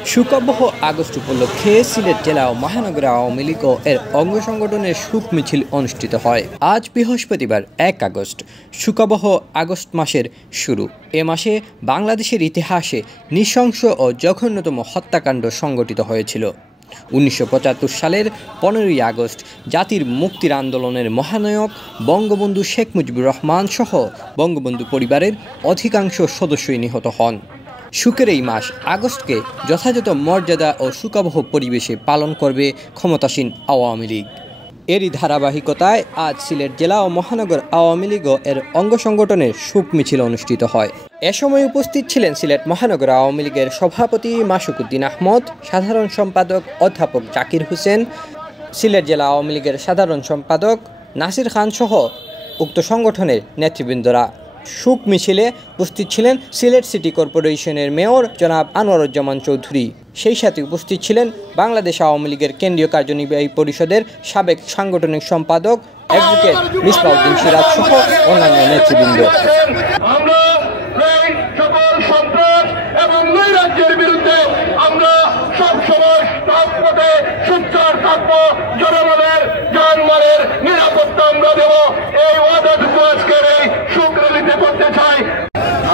শোকাবহ আগস্ট উপলক্ষে সিলেট জেলা ও মহানগর আওয়ামী লীগ ও এর অঙ্গ সংগঠনের শোক মিছিল অনুষ্ঠিত হয়। আজ বৃহস্পতিবার ১ আগস্ট শোকাবহ আগস্ট মাসের শুরু। এ মাসে বাংলাদেশের ইতিহাসে নৃশংস ও জঘন্যতম হত্যাকাণ্ড সংঘটিত হয়েছিল। ১৯৭৫ সালের ১৫ই আগস্ট জাতির মুক্তির আন্দোলনের মহানায়ক বঙ্গবন্ধু শেখ মুজিবুর রহমান সহ বঙ্গবন্ধু পরিবারের অধিকাংশ সদস্যই নিহত হন। শোকের এই মাস আগস্টকে যথাযথ মর্যাদা ও শোকাবহ পরিবেশে পালন করবে ক্ষমতাসীন আওয়ামী লীগ। এরই ধারাবাহিকতায় আজ সিলেট জেলা ও মহানগর আওয়ামী লীগ ও এর অঙ্গ সংগঠনের শোক মিছিল অনুষ্ঠিত হয়। এ সময় উপস্থিত ছিলেন সিলেট মহানগর আওয়ামী লীগের সভাপতি মাসুক উদ্দিন আহমদ, সাধারণ সম্পাদক অধ্যাপক জাকির হোসেন, সিলেট জেলা আওয়ামী লীগের সাধারণ সম্পাদক নাসির খান সহ উক্ত সংগঠনের নেতৃবৃন্দরা। শোক মিছিলে উপস্থিত ছিলেন সিলেট সিটি কর্পোরেশনের মেয়র জনাব আনোয়ারুজ্জামান চৌধুরী। সেই সাথে উপস্থিত ছিলেন বাংলাদেশ আওয়ামী লীগের কেন্দ্রীয় কার্যনির্বাহী পরিষদের সাবেক সাংগঠনিক সম্পাদক অ্যাডভোকেট মিসবাউদ্দিন সিরাজ সহ অন্যান্য নেতৃবৃন্দ।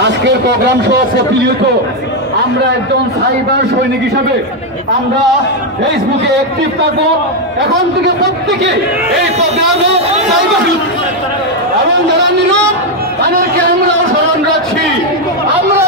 আজকের প্রোগ্রাম সহ প্রতিনিয়ত আমরা একজন সাইবার সৈনিক হিসাবে আমরা ফেসবুকে অ্যাক্টিভ থাকবো। এখন থেকে প্রত্যেকে এই প্রোগ্রামে এবং যারা নীরব তাদেরকে আমরা স্মরণ রাখছি। আমরা